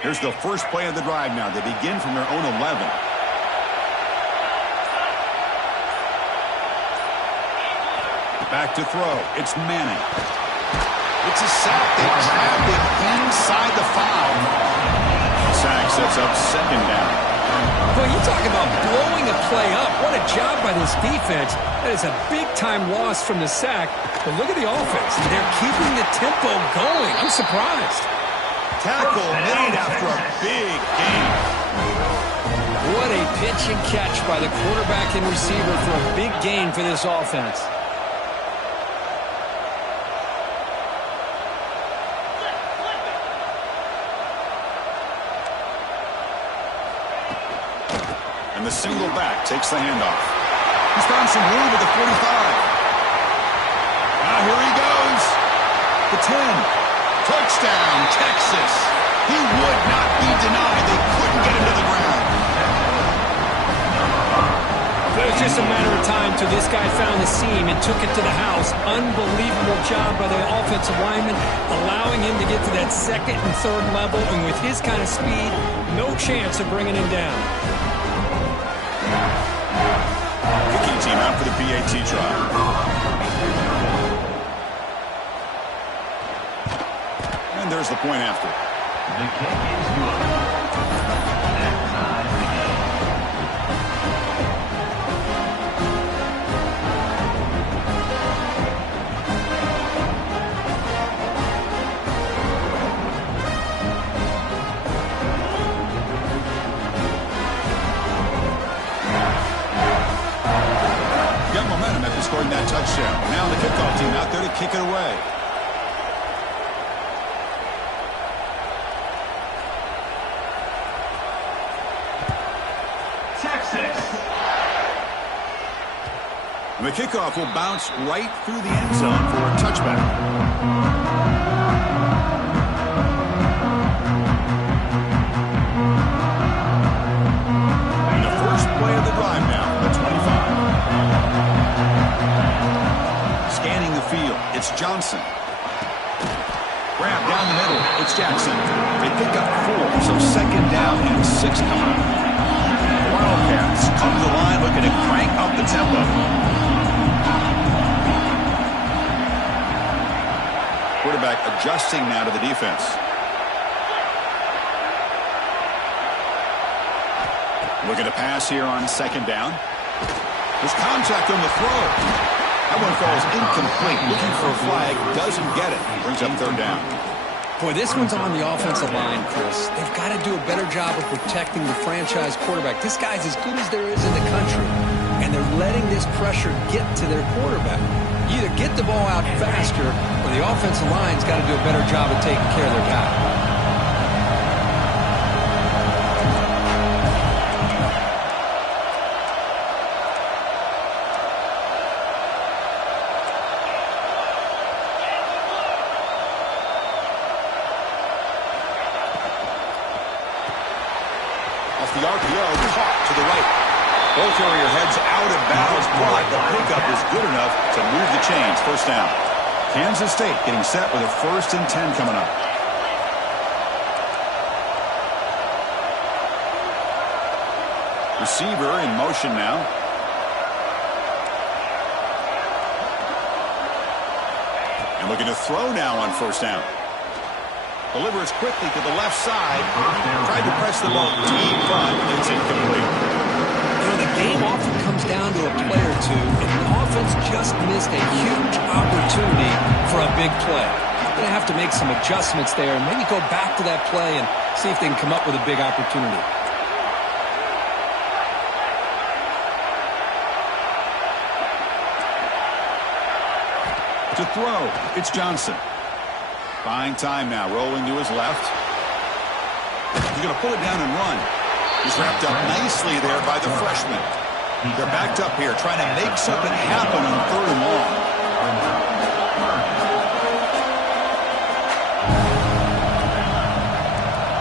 Here's the first play of the drive now. They begin from their own 11. Back to throw. It's Manning. It's a sack. They trapped him inside the 5. Sack sets up second down. Well, you talk about blowing a play up. What a job by this defense. That is a big-time loss from the sack. But look at the offense. They're keeping the tempo going. I'm surprised. Tackle made after a big gain. What a pitch and catch by the quarterback and receiver for a big gain for this offense. And the single back takes the handoff. He's found some room at the 45. Now here he goes. The 10. Touchdown, Texas. He would not be denied. They couldn't get him to the ground. It was just a matter of time till this guy found the seam and took it to the house. Unbelievable job by the offensive lineman, allowing him to get to that second and third level. And with his kind of speed, no chance of bringing him down. Kicking team out for the PAT try. And there's the point after. The kick is good. That ties the game. Got momentum after scoring that touchdown. Now the kickoff team out there to kick it away. And the kickoff will bounce right through the end zone for a touchback. And the first play of the drive now from the 25. Scanning the field, it's Johnson. Grab down the middle, it's Jackson. They pick up 4, so second down and 6 coming up. The Wildcats come to the line looking to crank up the tempo. Quarterback adjusting now to the defense. Looking to pass here on second down. There's contact on the throw. That one falls incomplete. Looking for a flag. Doesn't get it. Brings up third down. Boy, this one's on the offensive line, Chris. They've got to do a better job of protecting the franchise quarterback. This guy's as good as there is in the country, and they're letting this pressure get to their quarterback. You either get the ball out faster, or the offensive line's got to do a better job of taking care of their guy. Off the RPO, caught to the right. Ball carrier heads out of bounds, but the pickup is good enough to move the chains. First down. Kansas State getting set with a 1st and 10 coming up. Receiver in motion now. And looking to throw now on first down. Delivers quickly to the left side. Tried to press the ball deep, but it's incomplete. You know, the game often comes down to a play or two, and the offense just missed a huge opportunity for a big play. They're going to have to make some adjustments there and maybe go back to that play and see if they can come up with a big opportunity. To throw, it's Johnson. Buying time now, rolling to his left. He's going to pull it down and run. He's wrapped up nicely there by the freshman. They're backed up here, trying to make something happen on 3rd and long.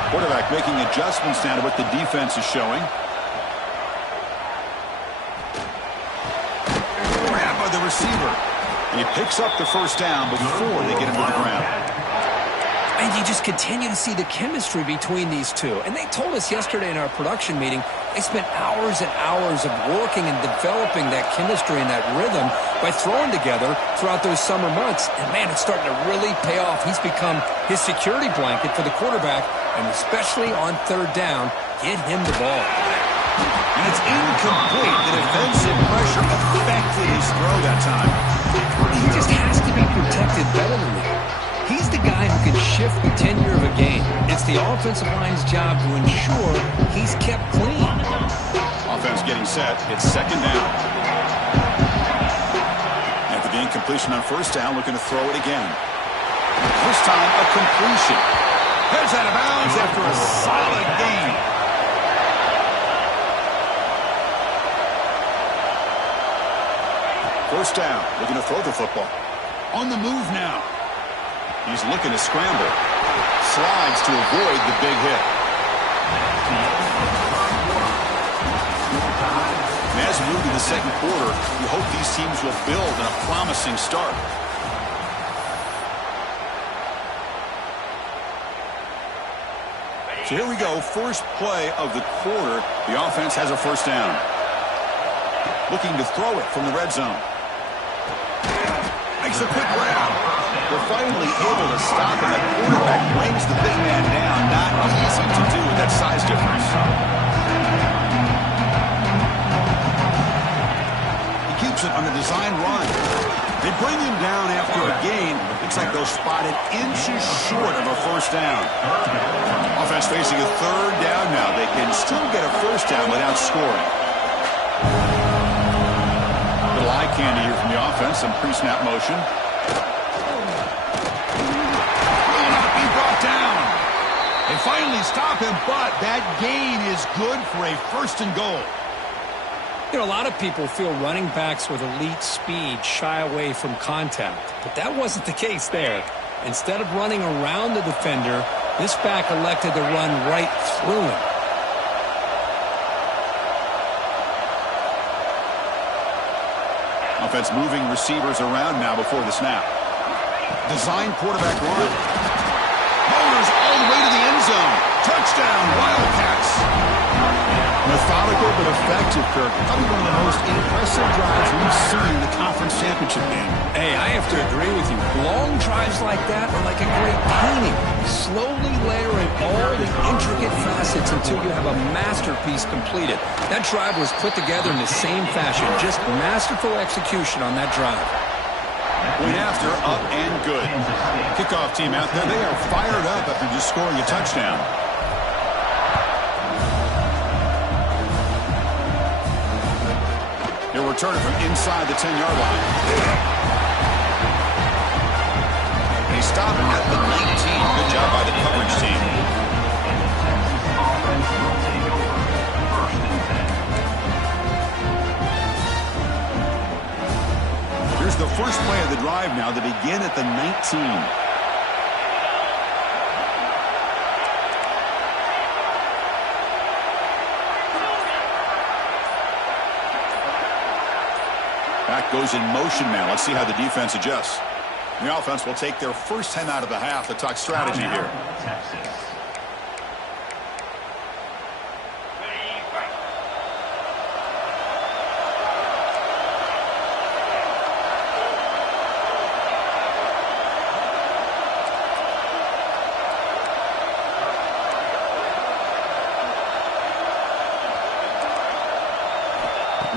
Quarterback making adjustments now to what the defense is showing. Grab by the receiver. And he picks up the first down before they get him to the ground. And you just continue to see the chemistry between these two. And they told us yesterday in our production meeting, they spent hours and hours of working and developing that chemistry and that rhythm by throwing together throughout those summer months. And, man, it's starting to really pay off. He's become his security blanket for the quarterback, and especially on third down, get him the ball. And it's incomplete. The defensive pressure affected his throw that time. He just has to be protected better than that. He's the guy who can shift the tenure of a game. It's the offensive line's job to ensure he's kept clean. Offense getting set. It's second down. After the incompletion on first down, looking to throw it again. This time, a completion. Heads out of bounds after a solid gain. First down, looking to throw the football. On the move now. He's looking to scramble. Slides to avoid the big hit. And as we move to the second quarter, we hope these teams will build on a promising start. So here we go, first play of the quarter. The offense has a first down. Looking to throw it from the red zone. Makes a quick grab. They're finally able to stop him. That quarterback brings the big man down. Not easy to do with that size difference. He keeps it on a design run. They bring him down after a gain. Looks like they'll spot it inches short of a first down. Offense facing a third down now. They can still get a first down without scoring. Little eye candy here from the offense. Some pre-snap motion. Down. They finally stop him, but that gain is good for a first and goal. You know, a lot of people feel running backs with elite speed shy away from contact, but that wasn't the case there. Instead of running around the defender, this back elected to run right through him. Offense moving receivers around now before the snap. Design quarterback run. Motors all the way to the end zone. Touchdown, Wildcats. Methodical but effective, Kirk. Probably one of the most impressive drives we've seen in the conference championship game. Hey, I have to agree with you. Long drives like that are like a great painting. Slowly layering all the intricate facets until you have a masterpiece completed. That drive was put together in the same fashion. Just masterful execution on that drive. Point after, up and good. Kickoff team out there. They are fired up after just scoring a touchdown. They'll return it from inside the 10-yard line. They stop at the 19. Good job by the coverage team. Here's the first play of the drive now. They begin at the 19. Back goes in motion now. Let's see how the defense adjusts. The offense will take their first 10 out of the half to talk strategy here. Texas.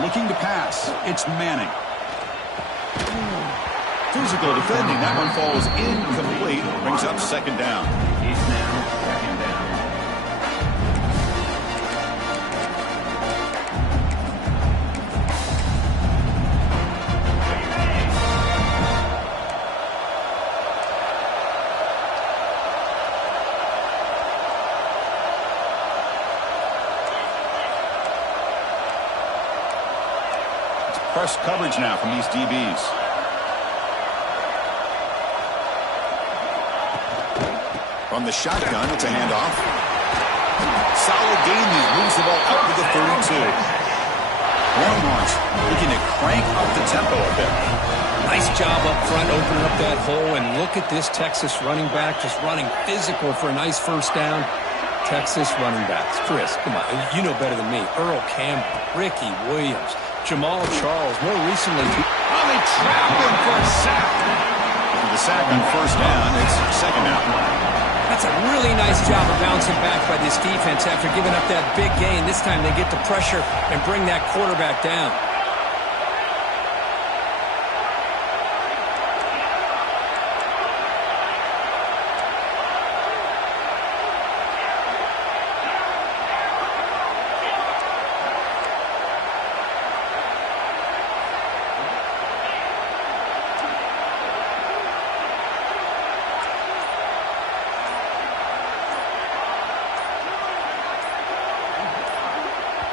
Looking to pass. It's Manning. Physical defending. That one falls incomplete. Brings up second down. It's now second down. Press coverage now from these DBs. From the shotgun, it's a handoff. Solid gain. He moves the ball out to the 32. Longhorns looking to crank up the tempo a bit. Nice job up front, opening up that hole. And look at this Texas running back just running physical for a nice first down. Texas running backs. Chris, come on. You know better than me. Earl Campbell, Ricky Williams, Jamal Charles. More recently, they trap him for a sack. For the sack on first down, it's second down. That's a really nice job of bouncing back by this defense after giving up that big gain. This time they get the pressure and bring that quarterback down.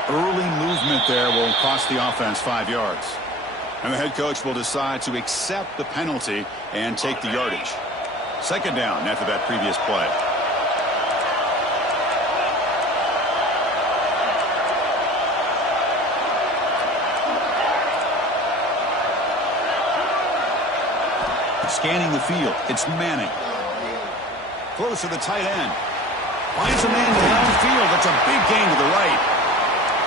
Early movement there will cost the offense 5 yards. And the head coach will decide to accept the penalty and take the yardage. Second down after that previous play. Scanning the field, it's Manning. Close to the tight end. Finds a man downfield. That's a big gain to the right.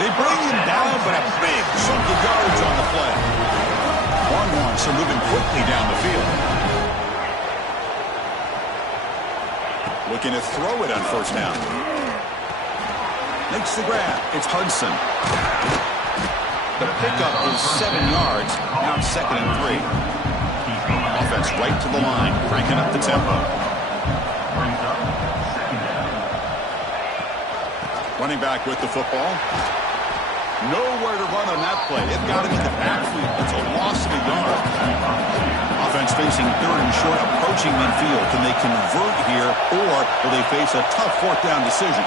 They bring him down, but a big chunk of yards on the play. Longhorns are moving quickly down the field. Looking to throw it on first down. Makes the grab. It's Hudson. The pickup is 7 yards. Now it's 2nd and 3. Offense right to the line, cranking up the tempo. Running back with the football. Nowhere to run on that play. They've got him in the backfield. It's a loss of a yard. Offense facing 3rd and short, approaching midfield. Can they convert here, or will they face a tough 4th down decision?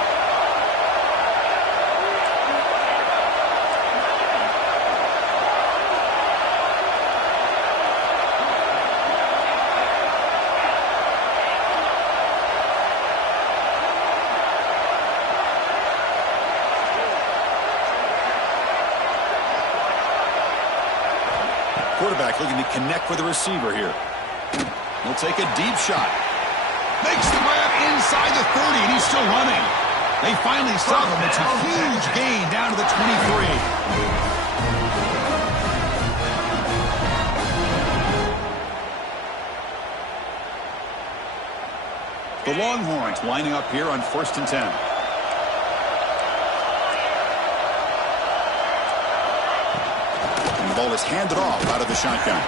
Quarterback looking to connect with the receiver here. He'll take a deep shot. Makes the grab inside the 30, and he's still running. They finally stop him. It's a huge gain down to the 23. The Longhorns lining up here on 1st and 10. The ball is handed off out of the shotgun.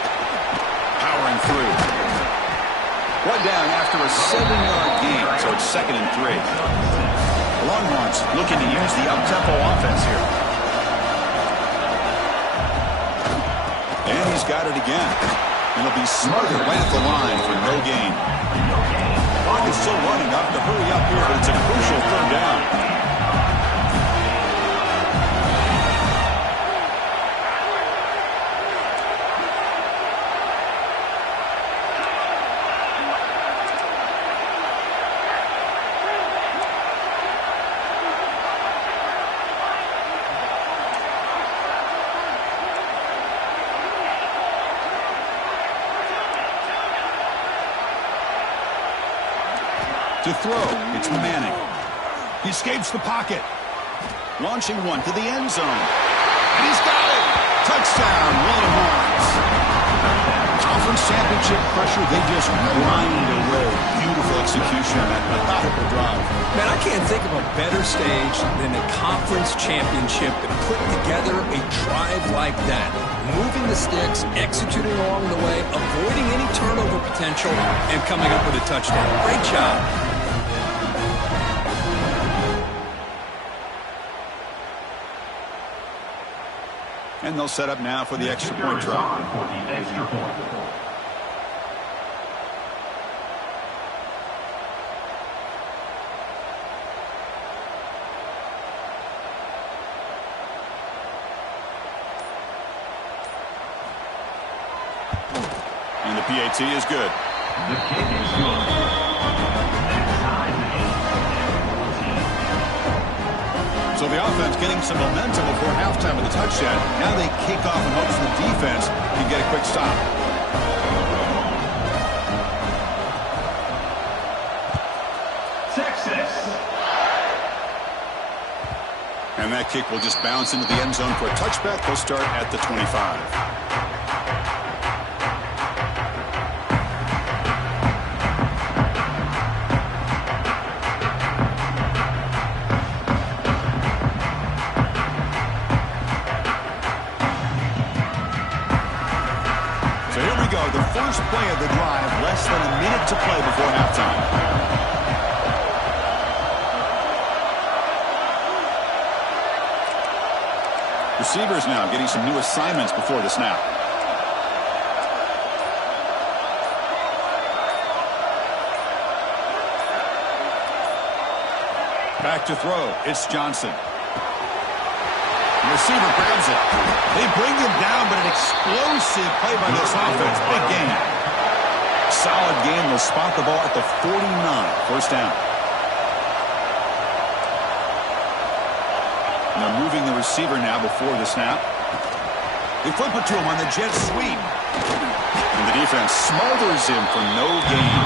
Powering through. One down after a 7-yard gain, so it's 2nd and 3. The Longhorns looking to use the up-tempo offense here. And he's got it again. And he'll be smothered right at the line for no gain. Clock is still running up to hurry up here, but it's a crucial 3rd down. To throw, it's Manning. He escapes the pocket. Launching one to the end zone. And he's got it! Touchdown, Longhorns. Conference championship pressure, they just grind away. Beautiful execution on that methodical drive. Man, I can't think of a better stage than the conference championship to put together a drive like that. Moving the sticks, executing along the way, avoiding any turnover potential, and coming up with a touchdown. Great job. And they'll set up now for the extra point try. And the PAT is good. The kick is good. So the offense getting some momentum before halftime with the touchdown. Now they kick off in hopes the defense can get a quick stop. And that kick will just bounce into the end zone for a touchback. They'll start at the 25. The first play of the drive, less than a minute to play before halftime. Receivers now getting some new assignments before the snap. Back to throw. It's Johnson. The receiver grabs it. They bring him down, but an explosive play by this offense. Big gain. Solid gain. They'll spot the ball at the 49. First down. And they're moving the receiver now before the snap. They flip it to him on the jet sweep. And the defense smothers him for no gain.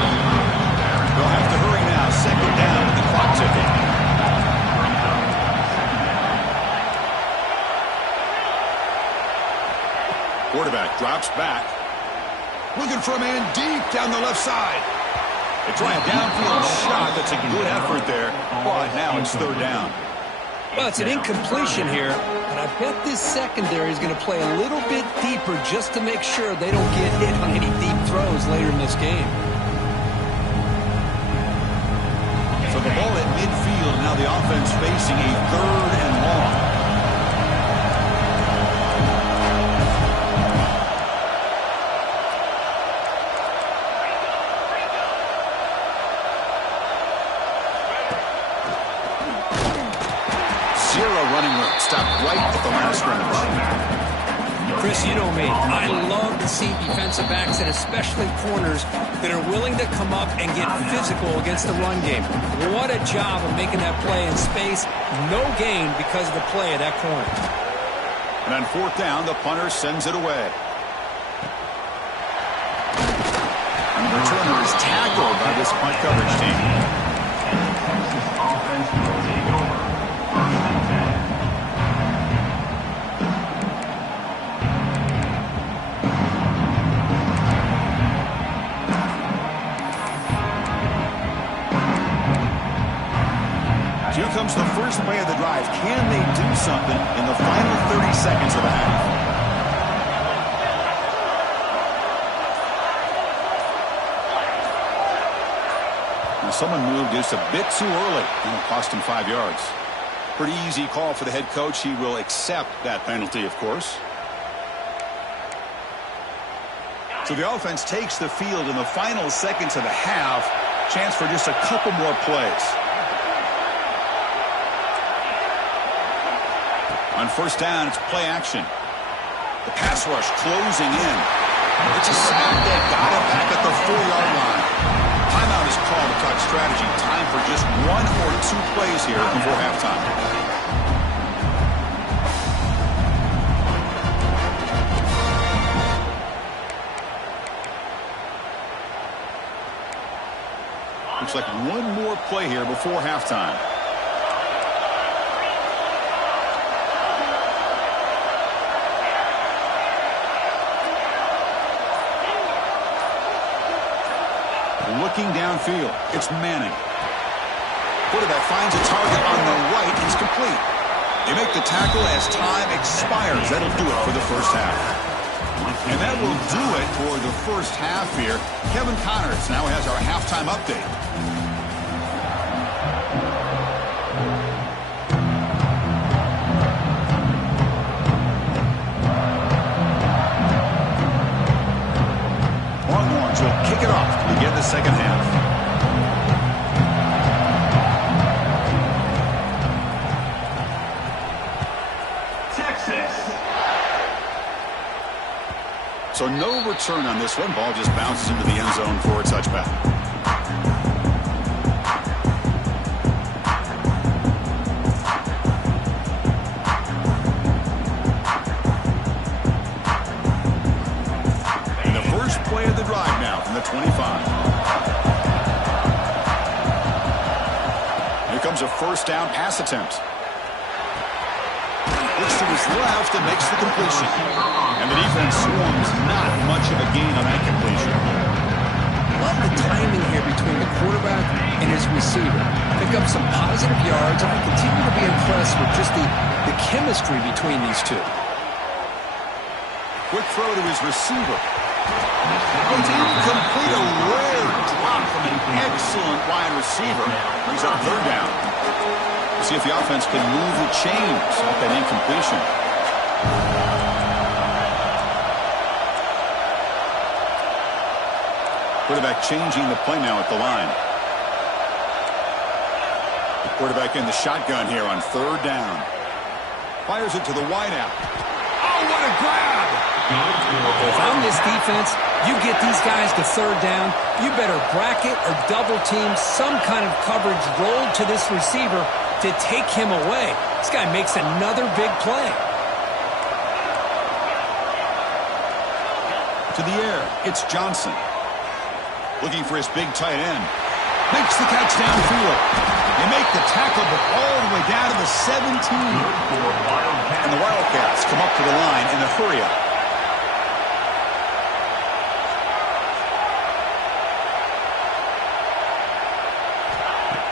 They'll have to hurry now. Second down with the clock ticking. Quarterback drops back. Looking for a man deep down the left side. They try a downfield shot. That's a good effort there. But now it's third down. Well, it's an incompletion here. But I bet this secondary is going to play a little bit deeper just to make sure they don't get hit on any deep throws later in this game. So the ball at midfield. Now the offense facing a third and long. Stopped right at the line of scrimmage. Chris, you know me. I love to see defensive backs and especially corners that are willing to come up and get physical against the run game. What a job of making that play in space. No gain because of the play of that corner. And on fourth down, the punter sends it away. And the returner is tackled by this punt coverage team. Offense will take over. First and 10. Here comes the first play of the drive. Can they do something in the final 30 seconds of the half? Now someone moved just a bit too early, and it cost him 5 yards. Pretty easy call for the head coach. He will accept that penalty, of course. So the offense takes the field in the final seconds of the half. Chance for just a couple more plays. On first down, it's play action. The pass rush closing in. It's a sack that got it back at the 4-yard line. Timeout is called to talk strategy. Time for just 1 or 2 plays here before halftime. Looks like 1 more play here before halftime. Looking downfield, it's Manning. Quarterback finds a target on the right. He's complete. They make the tackle as time expires. That'll do it for the first half. And that will do it for the first half here. Kevin Connors now has our halftime update. Longhorns will kick it off to begin the second half. Texas. So no return on this one. Ball just bounces into the end zone for a touchback. And the first play of the drive now from the 25. Here comes a first down pass attempt. Looks to his left and makes the completion. And the defense swarms not much of a gain on that completion. Love the timing here between the quarterback and his receiver. Pick up some positive yards, and I continue to be impressed with just the chemistry between these two. Quick throw to his receiver. It's incomplete. A rare drop from an excellent wide receiver. Brings up third down. We'll see if the offense can move the chains off that incompletion. Quarterback changing the play now at the line. The quarterback in the shotgun here on third down. Fires it to the wideout. Oh, what a grab! If I'm this defense, you get these guys to third down, you better bracket or double team some kind of coverage rolled to this receiver to take him away. This guy makes another big play. To the air, it's Johnson. Looking for his big tight end. Makes the catch downfield. They make the tackle, but all the way down to the 17. And the Wildcats come up to the line in the hurry-up.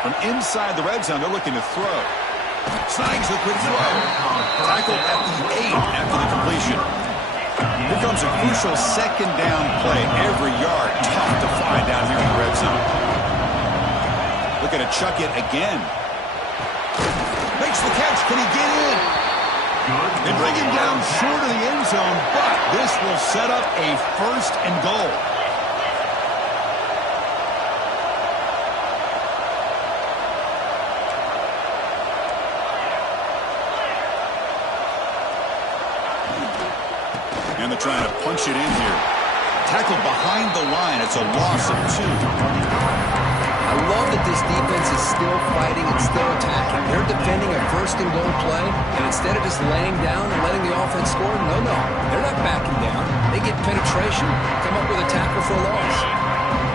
From inside the red zone, they're looking to throw. Snags the quick throw. Tackled at the 8 after the completion. Here comes a crucial second down play. Every yard tough to find down here in the red zone. Looking to chuck it again. Makes the catch. Can he get in? They bring him down short of the end zone, but this will set up a first and goal. And they're trying to punch it in here. Tackled behind the line. It's a loss of 2. I love that this defense is still fighting and still attacking. They're defending a first and goal play, and instead of just laying down and letting the offense score, no. They're not backing down. They get penetration, come up with a tackle for a loss.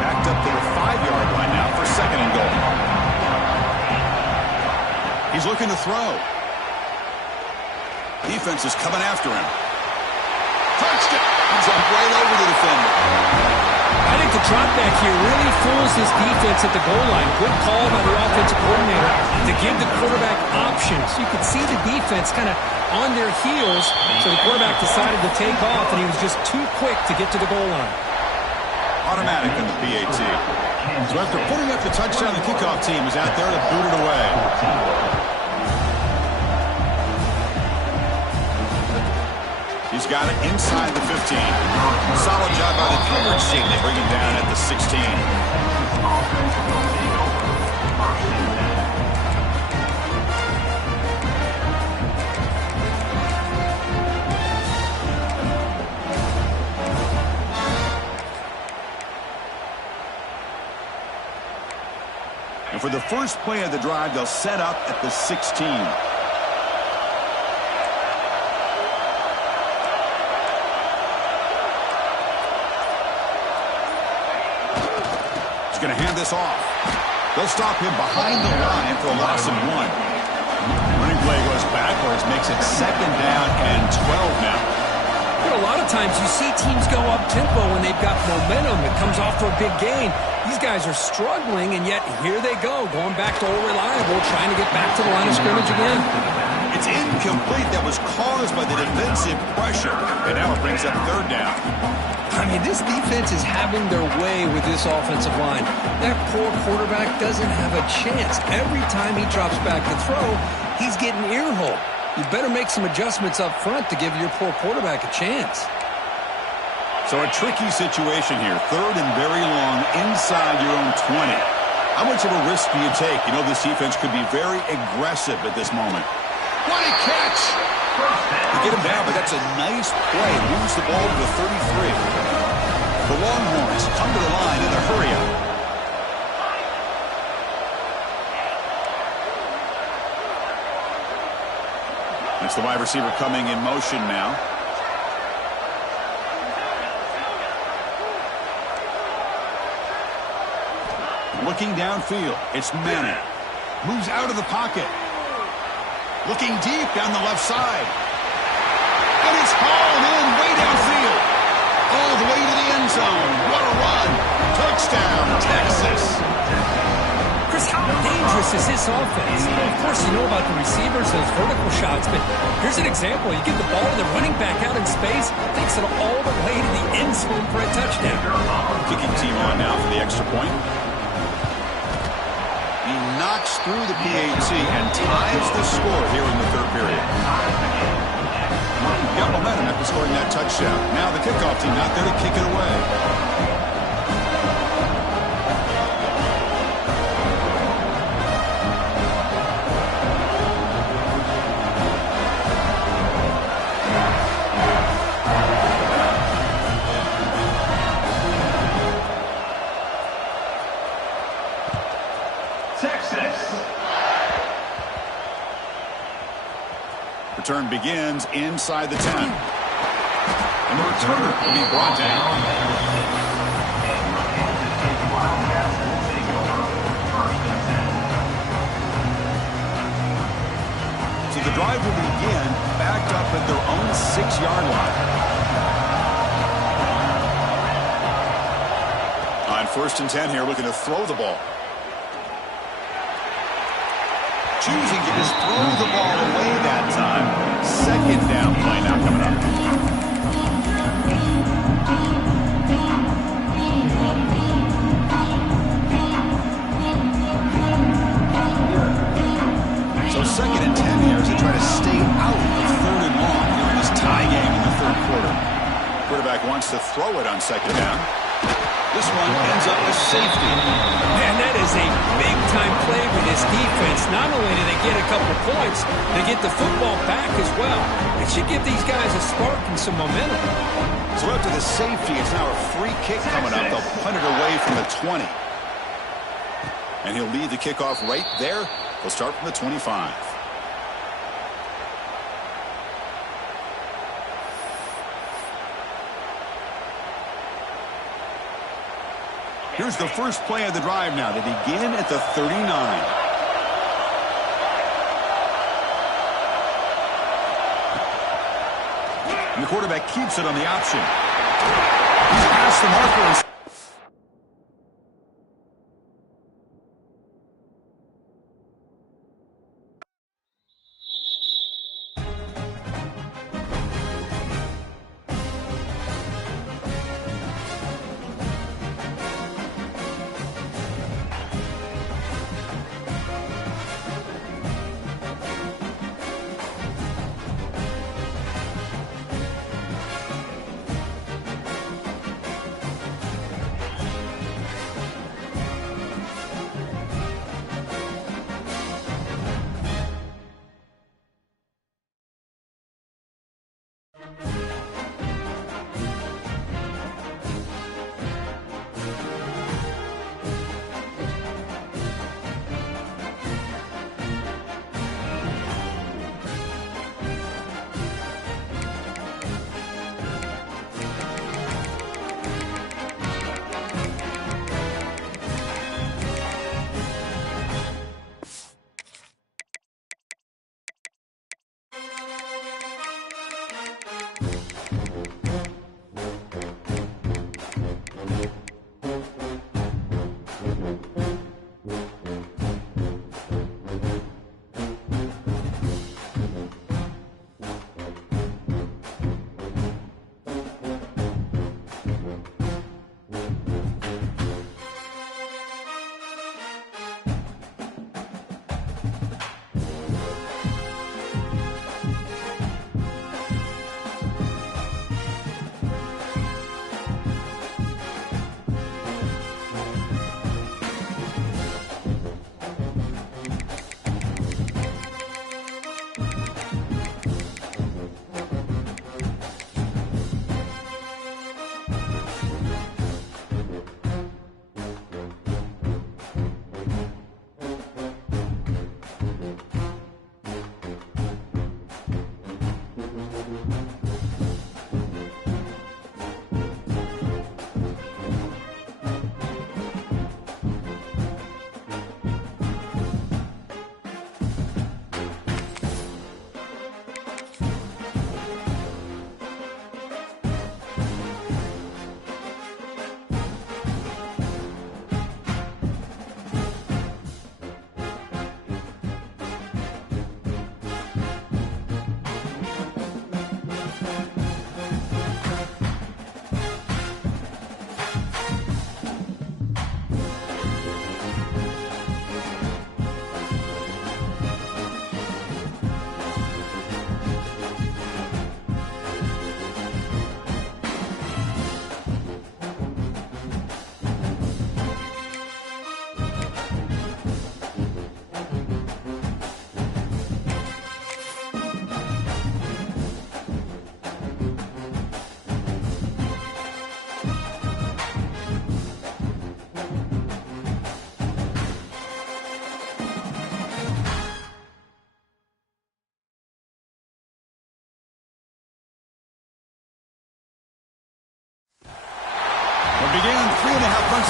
Backed up to the 5-yard line now for second and goal. He's looking to throw. Defense is coming after him. Touchdown! He's up right over the defender. I think the drop back here really fools this defense at the goal line. Good call by the offensive coordinator to give the quarterback options. You could see the defense kind of on their heels, so the quarterback decided to take off, and he was just too quick to get to the goal line. Automatic in the PAT. So after putting up the touchdown, the kickoff team is out there to boot it away. He's got it inside the 15. Solid job by the coverage team. They bring him down at the 16. And for the first play of the drive, they'll set up at the 16. Going to hand this off. They'll stop him behind the line for a loss of 1. Running play goes backwards, makes it second down and 12 now. You know, a lot of times you see teams go up-tempo when they've got momentum. It comes off for a big gain. These guys are struggling, and yet here they go, going back to old reliable, trying to get back to the line of scrimmage again. It's incomplete. That was caused by the defensive pressure, and now it brings up third down. I mean, this defense is having their way with this offensive line. That poor quarterback doesn't have a chance. Every time he drops back to throw, he's getting ear-hole. You better make some adjustments up front to give your poor quarterback a chance. So a tricky situation here. Third and very long inside your own 20. How much of a risk do you take? You know, this defense could be very aggressive at this moment. What a catch! To get him down, but that's a nice play. Moves the ball to the 33. The Longhorns come to the line in a hurry-up. It's the wide receiver coming in motion now. Looking downfield, it's Manning. Moves out of the pocket. Looking deep down the left side. And it's hauled in way downfield. All the way to the end zone. What a run. Touchdown, Texas. Chris, how dangerous is this offense? Of course, you know about the receivers, those vertical shots, but here's an example. You get the ball to the running back out in space, takes it all the way to the end zone for a touchdown. Kicking team on now for the extra point. He knocks through the PAT and ties the score here in the third period. Got momentum after scoring that touchdown. Now the kickoff team out there to kick it away. Return begins inside the 10. And the returner will be brought down. So the drive will begin backed up at their own 6-yard line. On 1st and 10 here, looking to throw the ball. Choosing to just throw the ball away that time. 2nd down play now coming up. So 2nd and 10 here as they try to stay out of 3rd and long here in this tie game in the 3rd quarter. Quarterback wants to throw it on 2nd down. This one ends up with safety. Man, that is a big-time play with this defense. Not only do they get a couple points, they get the football back as well. It should give these guys a spark and some momentum. So after the safety, it's now a free kick coming up. They'll punt it away from the 20. And he'll lead the kickoff right there. He'll start from the 25. Here's the first play of the drive now. They begin at the 39. And the quarterback keeps it on the option. He's past the marker.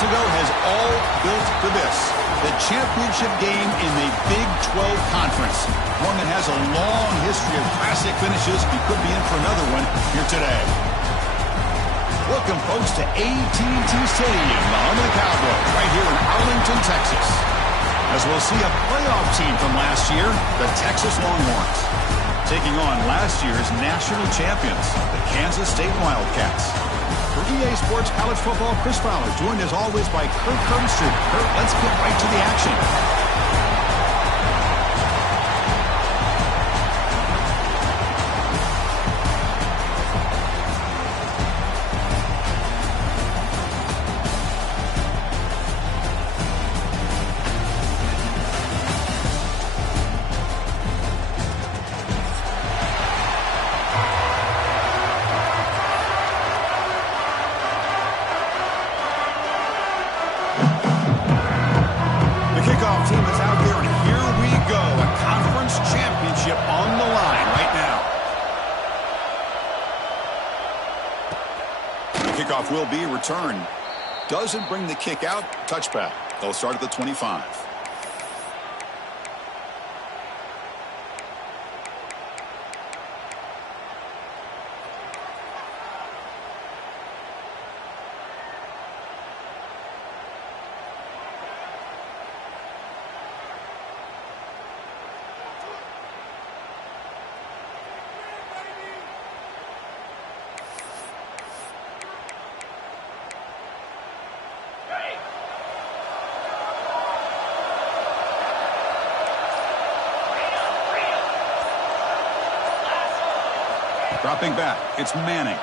ago has all built for this. The championship game in the Big 12 Conference. One that has a long history of classic finishes. We could be in for another one here today. Welcome, folks, to AT&T Stadium, the home of the Cowboys, right here in Arlington, Texas. As we'll see a playoff team from last year, the Texas Longhorns, taking on last year's national champions, the Kansas State Wildcats. For EA Sports College Football, Chris Fowler, joined as always by Kurt Kernstrom. Kurt, let's get right to the action. Team is out there, and here we go. A conference championship on the line right now. The kickoff will be returned. Doesn't bring the kick out. Touchback. They'll start at the 25. Dropping back, it's Manning.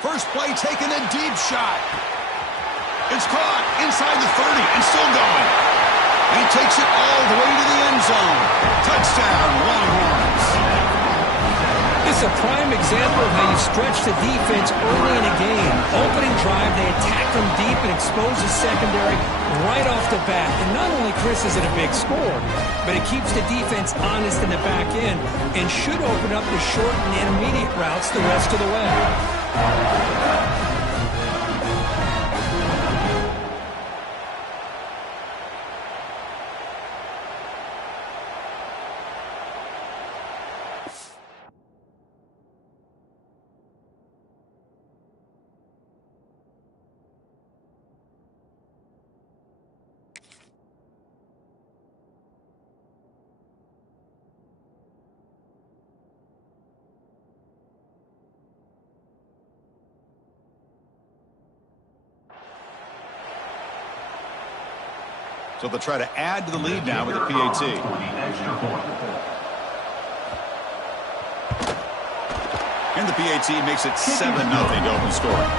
First play taken, a deep shot. It's caught inside the 30 and still going. And he takes it all the way to the end zone. Touchdown, Longhorns. It's a prime example of how you stretch the defense early in a game. Opening drive, they attack them deep and expose the secondary right off the bat. And not only, Chris, is it a big score, but it keeps the defense honest in the back end and should open up the short and intermediate routes the rest of the way. So they'll try to add to the lead now with the PAT. And the PAT makes it 7-0 to open scoring.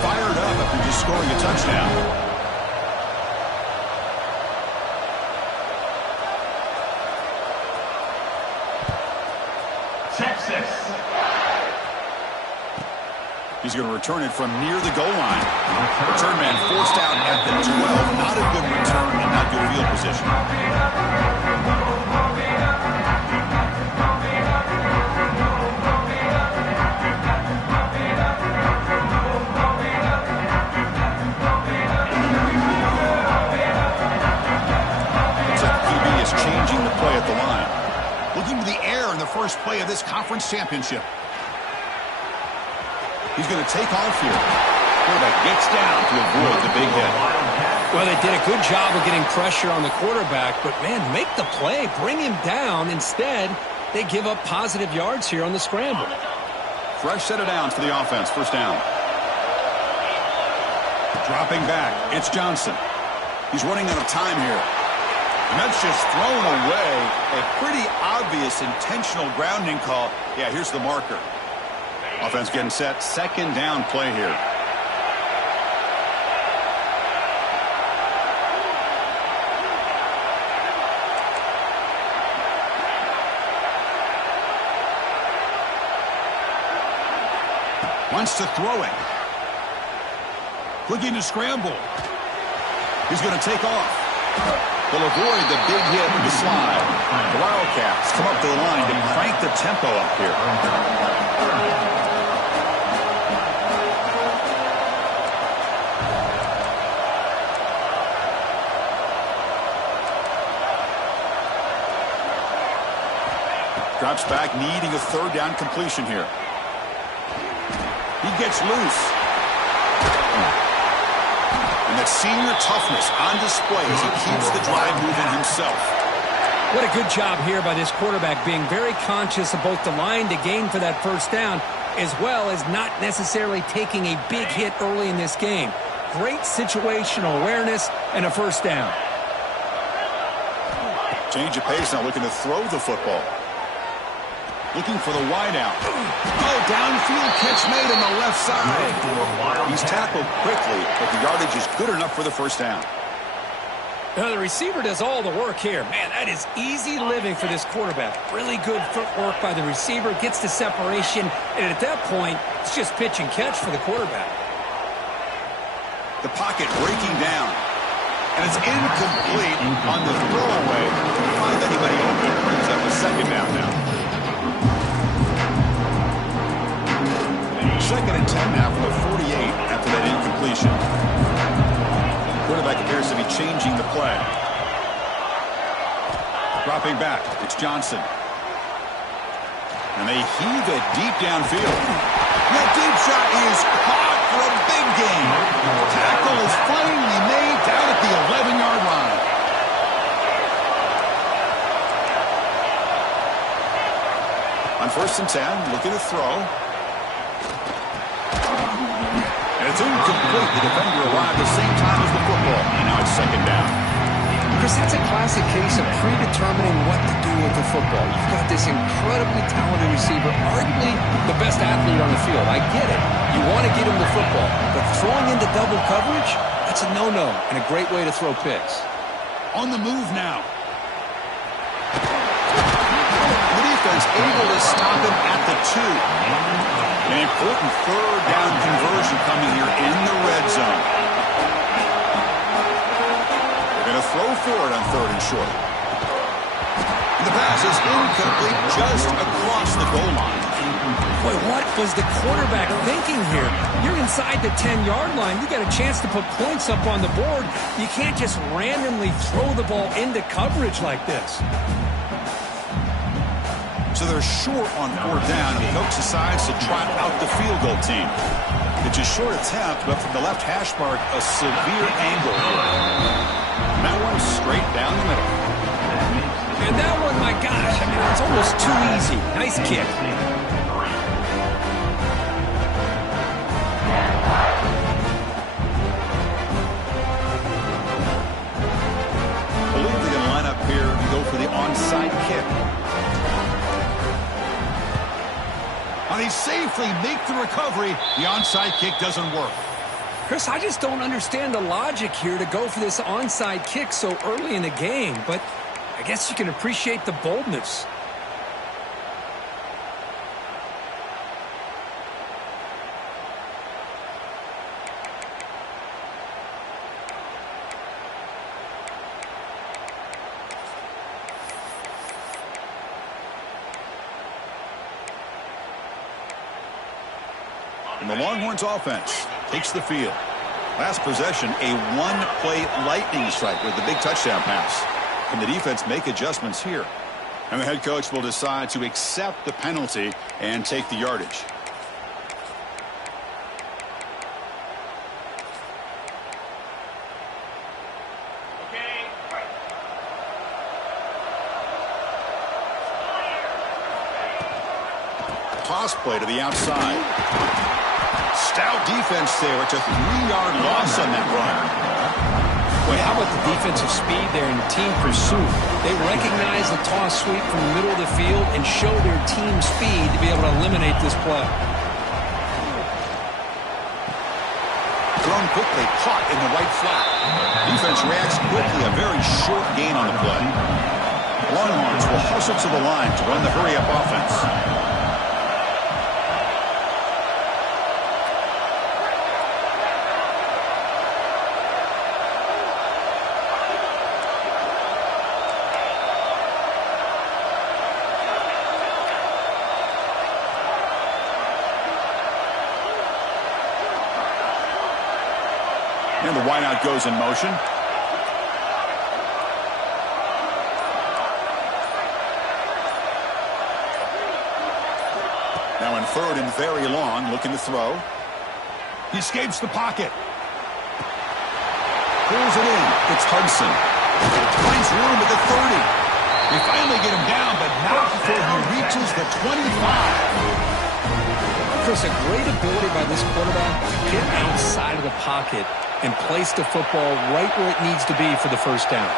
Fired up after just scoring a touchdown. Texas. He's going to return it from near the goal line. Return man forced out at the 12. Not a good return and not good field position. Changing the play at the line. Looking to the air in the first play of this conference championship. He's going to take off here. Quarterback gets down to avoid the big hit. Well, they did a good job of getting pressure on the quarterback, but, man, make the play. Bring him down. Instead, they give up positive yards here on the scramble. Fresh set of downs for the offense. First down. Dropping back. It's Johnson. He's running out of time here. And that's just thrown away. A pretty obvious intentional grounding call. Yeah, here's the marker. Offense getting set. Second down play here. wants to throw it. Looking to scramble. He's going to take off. They'll avoid the big hit with the slide. The Wildcats come up to the line to crank the tempo up here. Drops back, needing a third down completion here. He gets loose. And that senior toughness on display as he keeps the drive moving himself. What a good job here by this quarterback, being very conscious of both the line to gain for that first down, as well as not necessarily taking a big hit early in this game. Great situational awareness and a first down. Change of pace, now looking to throw the football. Looking for the wide out. Oh, downfield catch made on the left side. He's tackled quickly, but the yardage is good enough for the first down. Now the receiver does all the work here. Man, that is easy living for this quarterback. Really good footwork by the receiver, gets the separation, and at that point, it's just pitch and catch for the quarterback. The pocket breaking down. And it's incomplete on the throwaway. Couldn't find anybody open. Brings up a second down now. Second and 10 now for the 48 after that incompletion. Quarterback appears to be changing the play. Dropping back, it's Johnson. And they heave it deep downfield. That deep shot is caught for a big gain. Tackle is finally made down at the 11-yard line. On first and 10, looking to throw. And it's incomplete. The defender arrived the same time as the football. And now it's second down. Chris, that's a classic case of predetermining what to do with the football. You've got this incredibly talented receiver, arguably the best athlete on the field. I get it. You want to get him the football. But throwing into double coverage, that's a no-no and a great way to throw picks. On the move now. The defense able to stop him at the 2. An important third down conversion coming here in the red zone. They're going to throw for it on third and short. And the pass is incomplete just across the goal line. Boy, what was the quarterback thinking here? You're inside the 10-yard line. You got a chance to put points up on the board. You can't just randomly throw the ball into coverage like this. So they're short on fourth down, and the coach decides to trot out the field goal team. It's a short attempt, but from the left hash mark, a severe angle. And that one straight down the middle. And that one, my gosh, I mean, it's almost too easy. Nice kick. I believe they're going to line up here and go for the onside kick. And they safely make the recovery. The onside kick doesn't work. Chris, I just don't understand the logic here to go for this onside kick so early in the game, but I guess you can appreciate the boldness. And the Longhorns offense takes the field. Last possession, a one-play lightning strike with the big touchdown pass. Can the defense make adjustments here? And the head coach will decide to accept the penalty and take the yardage. Toss play to the outside. Stout defense there. It's a 3-yard loss on that run. Boy, how about the defensive speed there in team pursuit? They recognize the toss sweep from the middle of the field and show their team speed to be able to eliminate this play. Thrown quickly, caught in the right flat. Defense reacts quickly, a very short gain on the play. Longhorns will hustle to the line to run the hurry-up offense. And the wideout goes in motion. Now in third and very long, looking to throw. He escapes the pocket. Pulls it in. It's Hudson. Finds room at the 30. They finally get him down, but not before he reaches the 25. Chris, a great ability by this quarterback to get outside of the pocket and place the football right where it needs to be for the first down.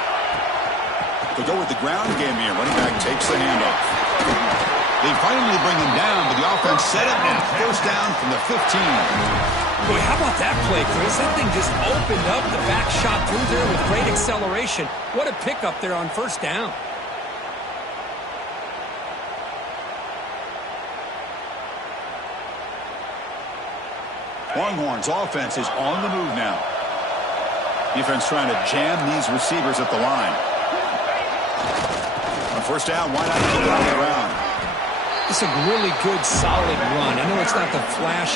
They go with the ground game here. Running back takes the handoff. They finally bring him down, but the offense set up now. First down from the 15. Boy, how about that play, Chris? That thing just opened up. The back shot through there with great acceleration. What a pickup there on first down. Longhorns offense is on the move now. Defense trying to jam these receivers at the line. On first down, why not keep it on the ground? It's a really good, solid run. I know it's not the flashy